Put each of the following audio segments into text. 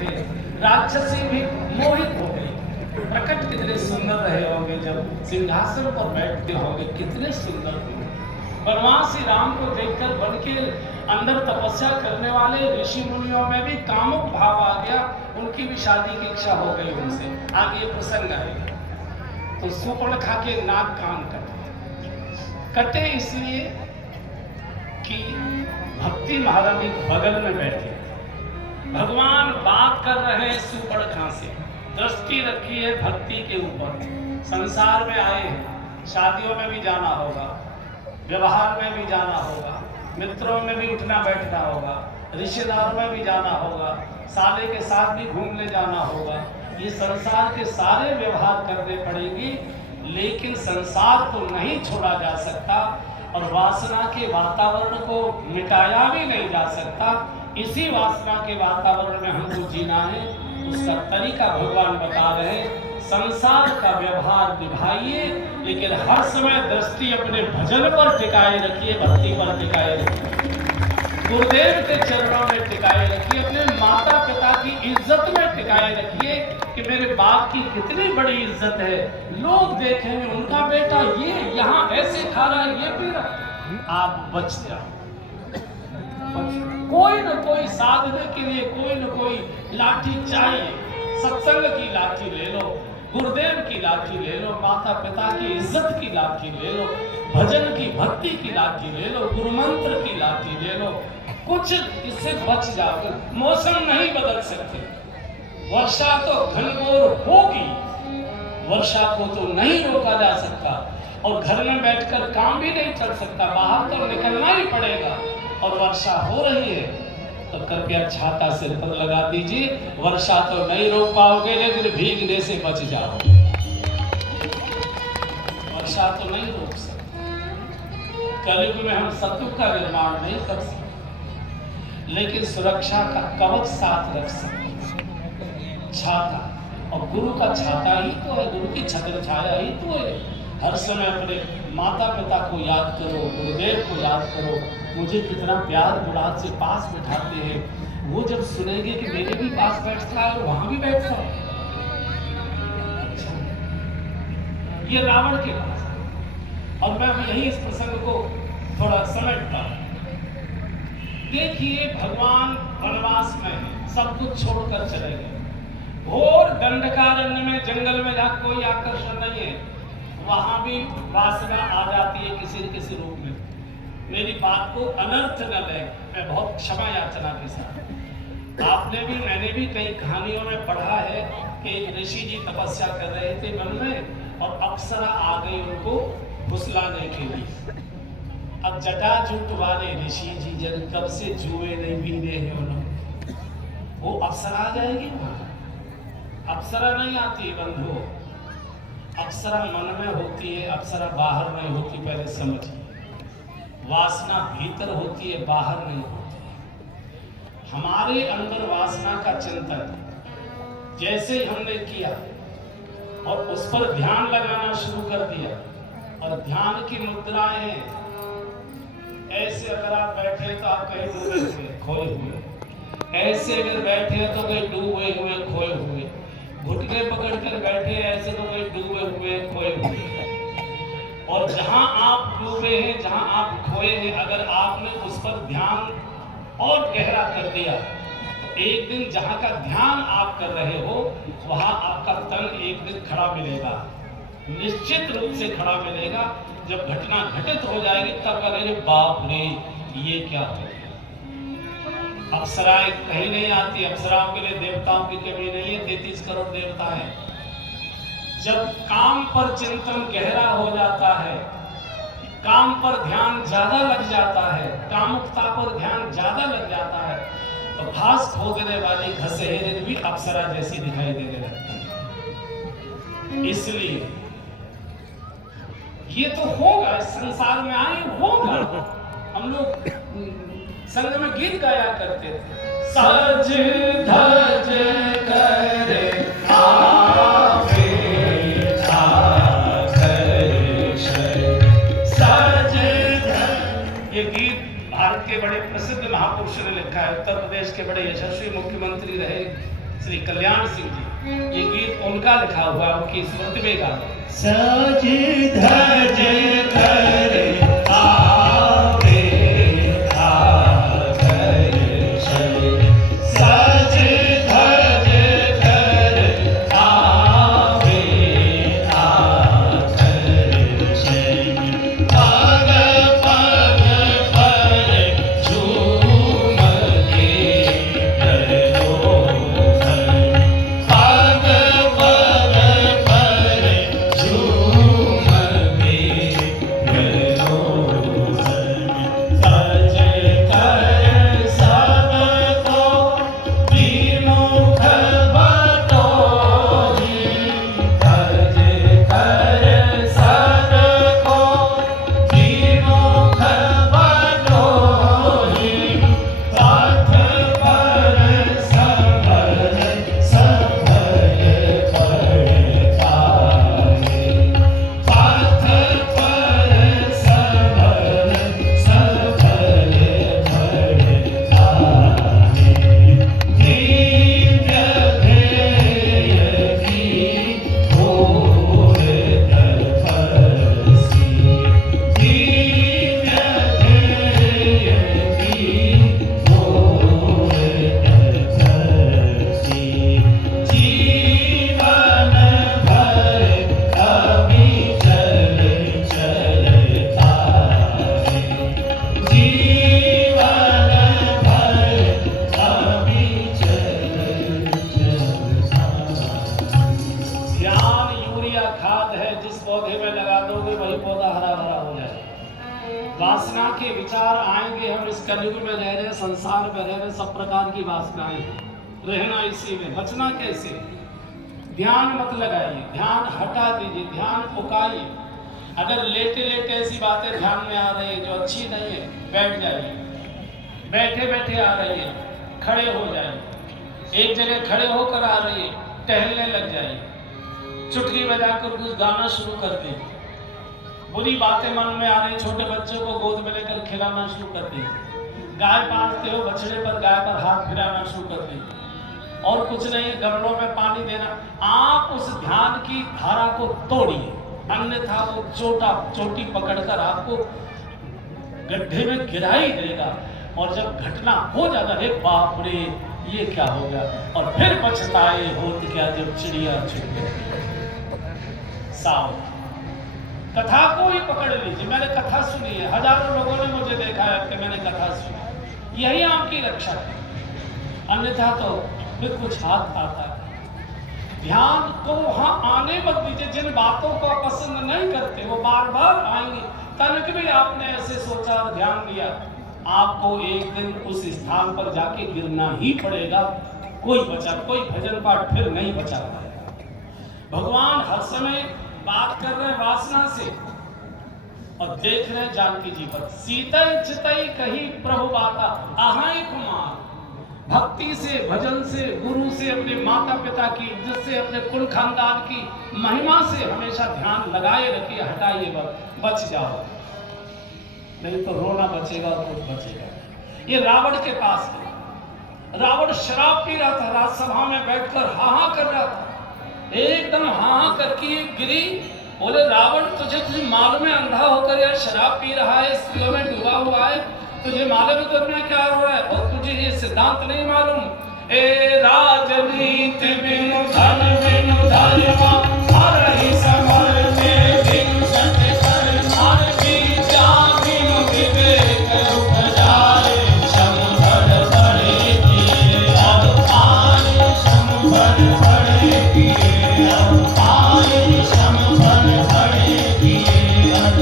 थे, राक्षसी भी मोहित हो गई। प्रकट कितने सुंदर रहे होंगे, जब सिंहासन पर बैठते होंगे कितने सुंदर होंगे। और वहां श्री राम को देखकर वन के अंदर तपस्या करने वाले ऋषि मुनियों में भी कामुक भाव आ गया, उनकी भी शादी की इच्छा हो गई उनसे। आगे ये प्रसंग आएगा। तो सूर्पणखा के नाक कान कटे इसलिए कि भक्ति महारानी बगल में बैठे, भगवान बात कर रहे हैं सूर्पणखा से, दृष्टि रखी है भक्ति के ऊपर। संसार में आए हैं, शादियों में भी जाना होगा, व्यवहार में भी जाना होगा, मित्रों में भी उठना बैठना होगा, रिश्तेदारों में भी जाना होगा, साले के साथ भी घूमने जाना होगा। ये संसार के सारे व्यवहार करने पड़ेंगे, लेकिन संसार को नहीं छोड़ा जा सकता और वासना के वातावरण को मिटाया भी नहीं जा सकता। इसी वासना के वातावरण में हमको जीना है, उसका तरीका भगवान बता रहे हैं। संसार का व्यवहार निभाइए, लेकिन हर समय दृष्टि अपने भजन पर टिकाए रखिए, भक्ति पर टिकाए रखिए, गुरुदेव के चरणों में टिकाए रखिए, अपने माता पिता की इज्जत में टिकाए रखिए कि मेरे बाप की कितनी बड़ी इज्जत है। लोग देखेंगे उनका बेटा ये यहाँ ऐसे खा रहा है, ये पी रहा है, आप बच जाओ। कोई न कोई साधने के लिए कोई न कोई लाठी चाहिए। सत्संग की लाठी ले लो, गुरुदेव की लाठी ले लो, माता पिता की इज्जत की लाठी ले लो, भजन की भक्ति की लाठी ले लो, गुरु मंत्र की लाठी ले लो, कुछ इससे बच जाओगे। मौसम नहीं बदल सकते, वर्षा तो घनघोर होगी, वर्षा को तो नहीं रोका जा सकता, और घर में बैठकर काम भी नहीं चल सकता, बाहर तो निकलना ही पड़ेगा। और वर्षा हो रही है तो कृपया छाता सिर पर लगा दीजिए। वर्षा तो नहीं रोक पाओगे, लेकिन भीगने से बच जाओ। वर्षा तो नहीं रोक सकते, कलयुग में हम सत्युग का निर्माण नहीं कर सकते, लेकिन सुरक्षा का कवच साथ रख सकते, छाता। और गुरु का छाता ही तो है, गुरु की छत्र छाया ही तो है। हर समय अपने माता पिता को याद करो, गुरुदेव को याद करो। मुझे कितना प्यार बुढ़ाद से पास बैठाते हैं, वो जब सुनेंगे कि मेरे भी पास बैठता है, वहां भी बैठता है। ये रावण के पास, और मैं यही इस प्रसंग को थोड़ा समेटता हूं। देखिए, भगवान वनवास में सब कुछ छोड़कर चले गए, घोर दंडकारण्य में, जंगल में जहां कोई आकर्षण नहीं है, वहां भी वासना आ जाती है किसी न किसी रूप में। मेरी बात को अनर्थ न ले, मैं बहुत क्षमा याचना के साथ। आपने भी, मैंने भी कई कहानियों में पढ़ा है कि एक ऋषि जी तपस्या कर रहे थे वन में, और अप्सरा आ गई उनको फुसलाने के लिए। अब जटाजूट वाले ऋषि जी जब कब से जुए नहीं पीने हैं उन्होंने, वो अप्सरा आ जाएगी वहां। अप्सरा नहीं आती बंधु, अप्सरा मन में होती है, अप्सरा बाहर नहीं होती, पहले समझिए। वासना भीतर होती है, बाहर नहीं होती। हमारे अंदर वासना का चिंतन जैसे हमने किया और उस पर ध्यान लगाना शुरू कर दिया, और ध्यान की मुद्राएं हैं ऐसे। अगर आप बैठे तो आप कहीं डूबे हुए खोए हुए, ऐसे अगर बैठे तो कहीं डूबे हुए खोए हुए, घुटने पकड़कर बैठे ऐसे तो कहीं डूबे हुए खोए हुए। और जहां आप डूबे हैं, जहां आप खोए हैं, अगर आपने उस पर ध्यान और गहरा कर दिया, तो एक दिन जहां का ध्यान आप कर रहे हो, वहां आपका तन एक दिन खड़ा मिलेगा, निश्चित रूप से खड़ा मिलेगा। जब घटना घटित हो जाएगी तब कहेंगे बाप रे ये क्या हो गया। अप्सराएं कहीं नहीं आती, अप्सराओं के लिए देवताओं की कमी नहीं है, 33 करोड़ देवता है। जब काम पर चिंतन गहरा हो जाता है, काम पर ध्यान ज्यादा लग जाता है, कामुकता पर ध्यान ज्यादा लग जाता है, तो घास खोदने वाली घसेरे भी अप्सरा जैसी दिखाई देने लगती है। इसलिए ये तो होगा, इस संसार में आए होगा। हम लोग संग में गीत गाया करते थे, सज धज करे भारत के बड़े प्रसिद्ध महापुरुष ने लिखा है। उत्तर प्रदेश के बड़े यशस्वी मुख्यमंत्री रहे श्री कल्याण सिंह जी, ये गीत उनका लिखा हुआ है, उनकी स्मृति में गा। सज धज कर वासना के विचार आएंगे। हम इस कलयुग में रह रहे, संसार में रह रहे, सब प्रकार की वासनाएं रहना इसी में, बचना कैसे? ध्यान मत लगाइए, ध्यान हटा दीजिए, ध्यान उकाइए। अगर लेटे लेटे ऐसी बातें ध्यान में आ रही है जो अच्छी नहीं है, बैठ जाइए। बैठे बैठे आ रही है, खड़े हो जाइए। एक जगह खड़े होकर आ रही है, टहलने लग जाइए। चुटकी बजाकर कुछ गाना शुरू कर दीजिए। बुरी बातें मन में आ रही, छोटे बच्चों को गोद में लेकर खिलाना शुरू कर दीजिए। गाय पालते हो, बछड़े पर गाय पर हाथ फिराना शुरू कर दीजिए। और कुछ नहीं, गमलों में पानी देना। आप उस ध्यान की धारा को तोड़िए, अन्यथा वो चोटी पकड़कर आपको गड्ढे में गिरा ही देगा। और जब घटना हो जाता है, बाप रे ये क्या हो गया, और फिर पछताए होत क्या जब चिड़िया छुप गई। सावधान, कथा को ही पकड़ लीजिए। मैंने कथा सुनी है, हजारों लोगों ने मुझे देखा है कि मैंने कथा सुनी, यही आपकी रक्षा है। अन्यथा तो फिर कुछ हाथ आता है। ध्यान को वहां आने मत दीजिए। जिन बातों को आप पसंद नहीं करते वो बार बार आएंगी। तनिक भी आपने ऐसे सोचा और ध्यान दिया, आपको एक दिन उस स्थान पर जाके गिरना ही पड़ेगा। कोई भजन पाठ फिर नहीं बचा पाएगा। भगवान हर समय बात कर रहे हैं वासना से, और देख रहे जानकी जी पर। सीतई चितई कही प्रभु बाता आहाई कुमार। भक्ति से, भजन से, गुरु से, अपने माता पिता की इज्जत से, अपने कुल खानदान की महिमा से हमेशा ध्यान लगाए रखिए। हटाइए, बच जाओ, नहीं तो रोना बचेगा और कुछ बचेगा। ये रावण के पास है। रावण शराब पी रहा था, राजसभा में बैठकर हाहा कर रहा था। एकदम हाहा करके गिरी। बोले, रावण तुझे मालूम है अंधा होकर यार शराब पी रहा है, स्त्रियों में डूबा हुआ है, तुझे मालूम है तो अपना क्या हो रहा है? और तुझे ये सिद्धांत नहीं मालूम? ए राजनीति बिनु धन बिनु धर्मा हरहि समर में बिनु सत्य कर्मा विद्या बिनु विवेक उपजाए संभर बड़े किए अब आए संभर बड़े किए अब आए संभर बड़े किए अब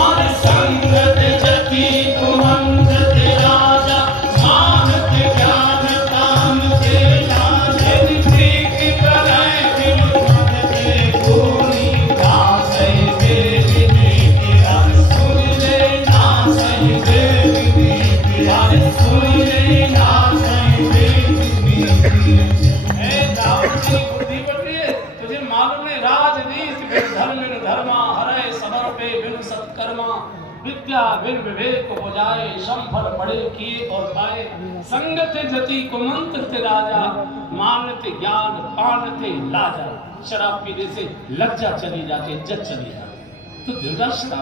आए संगत जति कुमंगत राजा मानत ज्ञान काम के जाने ठीक करय बिनु भगते गुणी दासै देवी नीति हर सुन ले नासै देवी नीति हर सुन ले नासै देवी नीति। हे रावण की बुद्धि बढ़ रही है, तुझे मालूम नहीं राजनीति बिनु धर्म बिनु धर्मा हरय समर पे बिनु सत्कर्मा। विद्या विर विवेक बुझाए, संफल पढ़े किए और पाए, संगत जति कुमंत्र राजा, मानते ज्ञान पानते लाजा। शराब पीने से लज्जा चली जाती, इज्जत चली जाती। तो धृतराष्ट्र,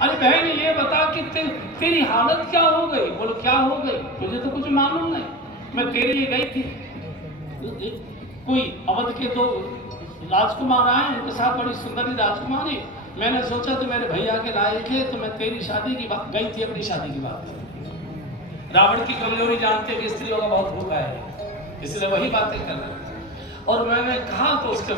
अरे बहन ये बता कि तेरी हालत क्या हो गई? बोलो क्या हो गई? तुझे तो कुछ मालूम नहीं, मैं तेरे लिए गई थी। कोई अवध के दो राजकुमार आए, उनके साथ बड़ी सुंदरी राजकुमारी। मैंने सोचा तो मेरे भैया के लायक है, तो मैं तेरी शादी की बात गई थी, अपनी शादी की बात। रावण की कमजोरी जानते कि स्त्रियों का बहुत भूखा है, इसलिए वही बातें कर रहे थे। और मैंने कहा तो उसके